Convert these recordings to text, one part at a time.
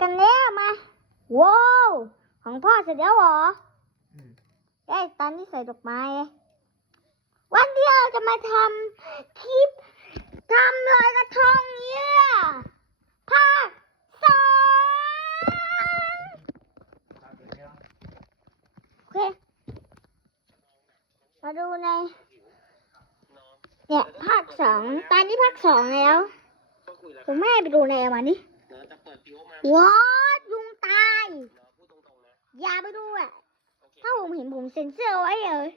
กันแล้วมาว้าวของพ่อเสร็จแล้วเหรออืมได้ตอนนี้ใส่ดอกไม้ไงวันที่เราจะมาทำคลิปทำลอยกระทงเนี่ยภาคสองโอเค มาดูในเนี่ยภาคสองตอนนี้ภาคสองแล้วก็คุยแล้วผมแม่ไปดูในเอามานี่เดี๋ย วจะเปิดพิโอมาว้ายุงตายเนาะพูดตรงๆนะอย่าไปดูอะโอเคถ้าผมเห็นผมเซ็นเซอร์ไว้เลย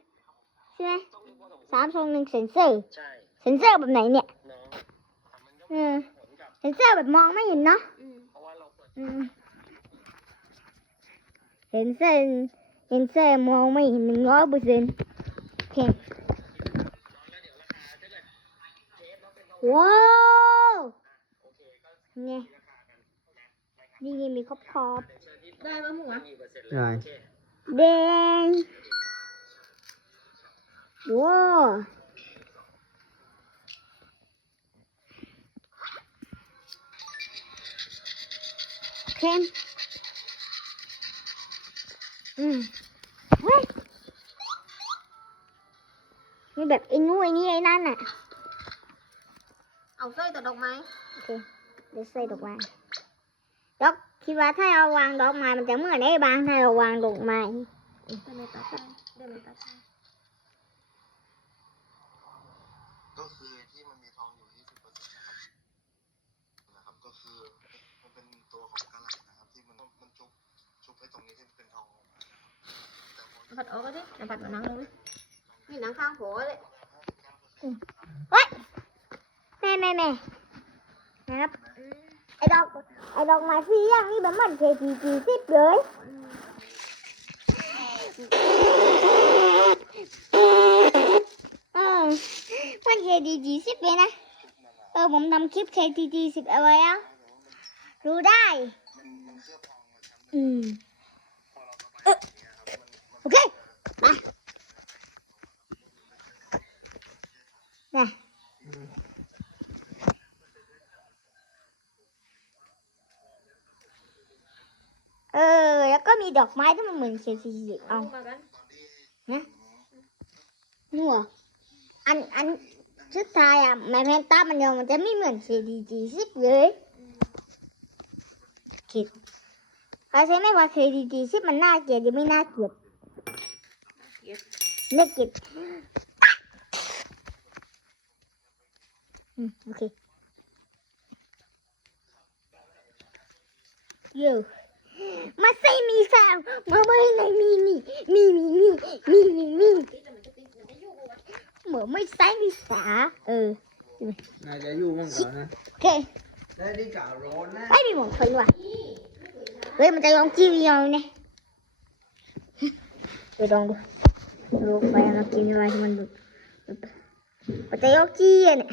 ใช่ไหมต้องรู้ว่าสมสามสองหนึ่งเซ็นเซอร์ใช่เซ็นเซอร์แบบไหนเนี่ยเนาะแต่มันก็เออผลกับเซ็นเซอร์แบบมองไม่เห็นเนาะเพราะว่าเราเปิดอืมเซ็นเซอร์เซ็นเซอร์มองไม่เห็นหนึ่งร้อยเปอร์เซ็นต์โอเคแล้วเดี๋ยวราคาถ้าเกิดเทปแล้วเป็นเนี่มีครบครอบได้ปะหมูอะได้ แดงว้าเข้มอืมเฮ้ยมีแบบไอ้นู้ไอ้นี่ไอ้นั่นอะ เอาใส่แต่ดอกไม้ โอเค เดี๋ยวใส่ดอกไม้ คิดว่าถ้าเราวางดอกไม้มันจะเหมือนไอ้บางถ้าเราวางดอกไม้ได้ไหมตัดให้ได้ไหมตัดให้ก็คือที่มันมีทองอยู่20เปอร์เซ็นต์นะครับนะครับก็คือมันเป็นตัวของกระหล่ำนะครับ ที่มันมันชุบชุบไอ้ตรงนี้ที่เป็นทองออกมานะครับแต่พอผัดออกก็ดิเดี๋ยวผัดกับหนังลงดินี่หนังข้างหัวเลยเฮ้ยแม่แม่แม่นะครับไอ้ ดอกไอ้ดอกไม้สีอย่างนี้แบบเหมือนเคจีจีสิบเลยเออมันเคจีจีสิบเลยนะเออผมทำคลิปเคจีจีสิบเอาไว้แล้วรู้ได้มันมันเคลือบทองมาชั้นอืม พอเราระบายอย่างเงี้ยครับมันมัน โอเคมาน่ะเออ แล้วก็ มีดอกไม้ที่มันเหมือนเคซีเอานะหรออันอันชุดไทายอะแม่แพนต้ามันยองมันจะไม่เหมือนเคดีจีสิบเลยคิดเขาใช้ไม่ว่าเคดีจีสิบมันน่าเกลียดหรือไม่น่าเกลียดน่าเกลียดอืมโอเคโย่ มาใส่มีสาวมาไม่ในมีมีมีมีมีมีมีมีเหมือนไม่ใส่มีสาเออ này để du con cỡ nè โอเควที่กาวร้อนนะไม่มีหมวกฝนว่ะเฮ้ยมันจะลองจิ้มยองเนี่ยไปลองดูดูไปลองจิ้มยัไงให้มันดูมันจะยกจี้เนี่ย